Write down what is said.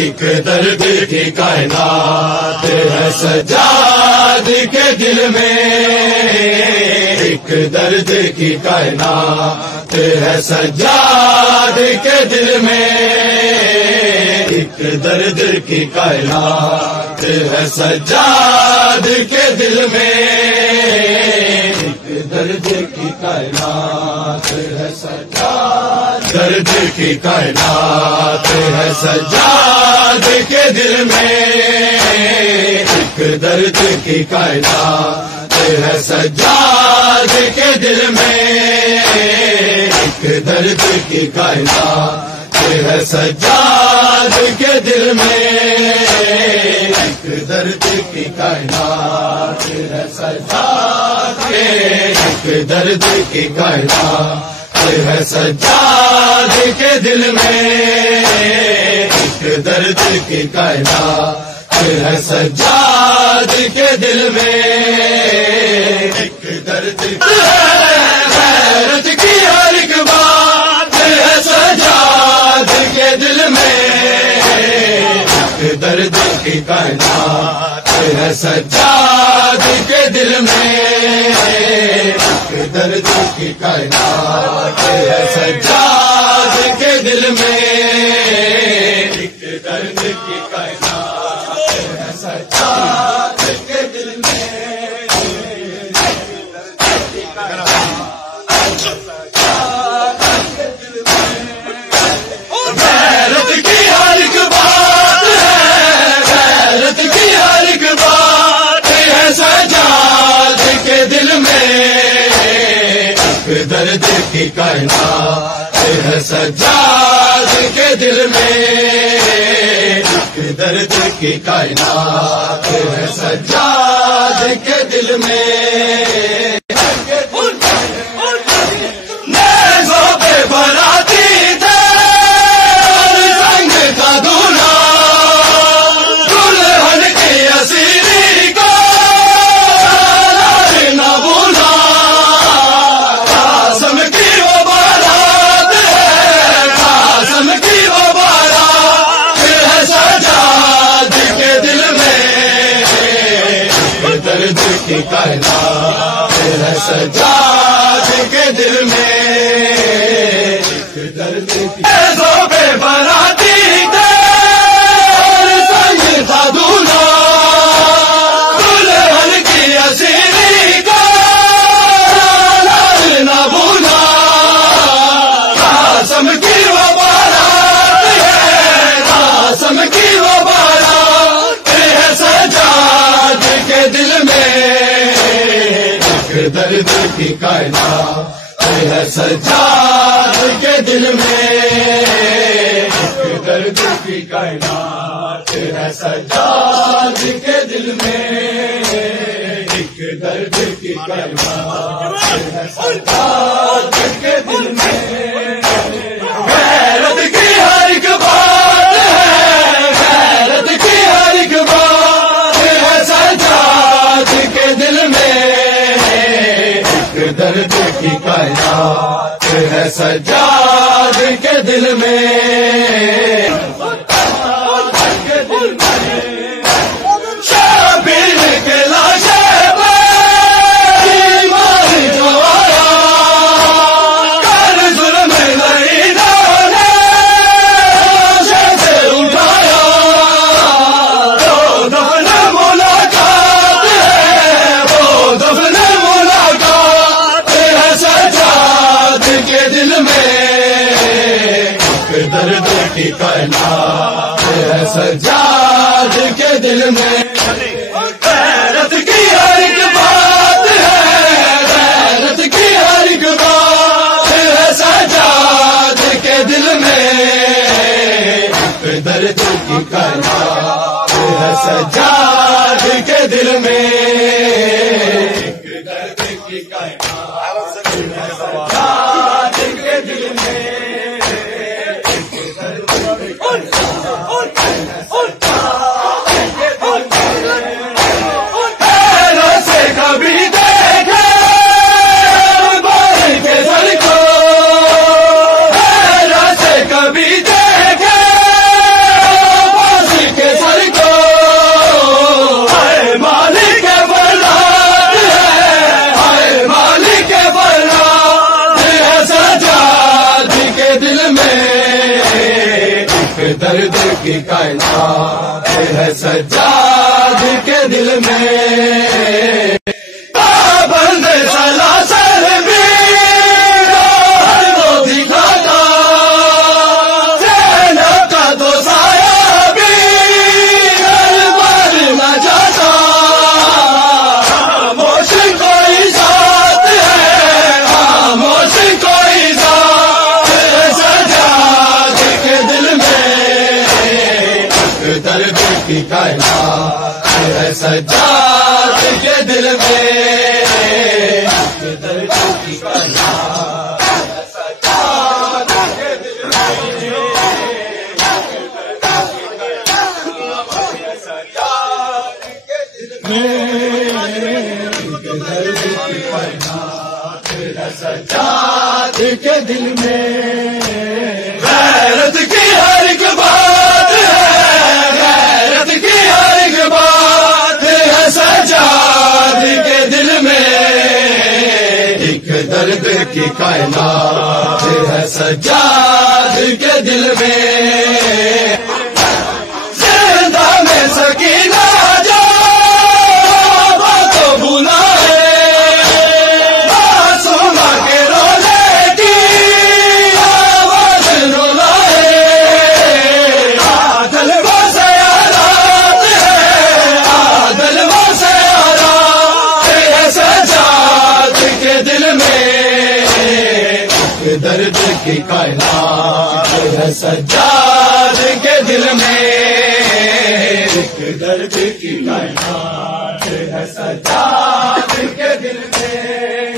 ایک درد کی کائنات ہے سجاد کے دل میں، ایک درد کی کائنات ہے سجاد کے دل میں، ایک درد کی کائنات ہے سجاد کے دل میں، ایک درد کی کائنات ہے سجاد، درد کی کائنات ہے سجاد کے دل میں، ایک درد کی کائنات ہے سجاد کے دل میں، ایک درد کی کائنات ہے سجاد کے دل میں، ایک درد کی کائنات ہے سجاد کے، ایک درد کی کائنات ہے سجاد کے دل میں، ایک درد کی کائنات ہے سجاد کے دل میں، ایک درد غیرت کی ہر ایک بات ہے سجاد کے دل میں، ایک درد کی کائنات ہے سجاد کے دل میں، ایک درد کی کائنات ہے سجاد کے دل میں، ایک درد کی کائنات ہے سجاد کے دل میں، غیرت کی ہر ایک بات ہے، غیرت کی ہر ایک بات ہے سجاد کے دل میں، ایک درد کی کائنات ہے سجاد کے دل میں، ایک درد کی کائنات ہے سجاد کے دل میں، نیزوں پہ براتی تھے رنگ کا دولہا، دلہن کی اسیری کو نہ بھولا، قاسم کی وہ بارات ہے، قاسم کی وہ بارات ہے سجاد کے دل میں، درد کی کائنات ہے سجاد کے دل میں، درد کی نیزوں پہ براتی تھے سنگ تھا دولہا، دلہن کی اسیری کو نہ بھولا، قاسم کی وہ بارات ہے، قاسم کی وہ بارات ہے سجاد کے دل میں، ایک درد کی کائنات ہے سجاد کے دل میں، ایک درد کی کائنات ہے سجاد کے دل میں، ایک درد کی کائنات ہے سجاد کے دل میں، غیرت کی ہر ایک بات ہے، غیرت کی ہر ایک بات ہے سجاد کے دل میں، ایک درد کی کائنات ہے سجاد کے دل میں، شبیر کے لاشے پہ ایمان جو آیا، کر ظلم نہیں ڈالے لاشے سے اٹھایا، وہ دفن ملاقات ہے، وہ دفن ملاقات ہے سجاد کے دل میں، ایک درد کی کائنات ہے سجاد کے دل میں، غیرت کی ہر ایک بات ہے، غیرت کی ہر ایک بات ہے سجاد کے دل میں، ایک درد کی کائنات ہے سجاد کے دل میں، ایک درد کی کائنات ہے سجاد کے دل میں، کبھی دیکھے بار کے سر کو، کبھی دیکھے درد کی کائنات ہے سجاد کے دل میں بند سلاسل بھی ہر وہ دکھاتا زینب کا تو سایہ بھی ہر بار نہ جاتا خاموش کوئی ذات ہے خاموش کوئی ذات ہے سجاد کے دل میں درد کی کائنات ہے سجاد کے دل میں درد کی کائنات ہے سجاد کے دل میں سجاد کے دل میں غیرت کی ہر ایک بات ہے غیرت کی ہر ایک بات ہے سجاد کے دل میں ایک درد کی کائنات ہے سجاد کے دل میں زندہ میں سکینہ جو تو بنا درد کی کائنات ہے سجاد کے دل میں درد کی کائنات ہے سجاد کے دل میں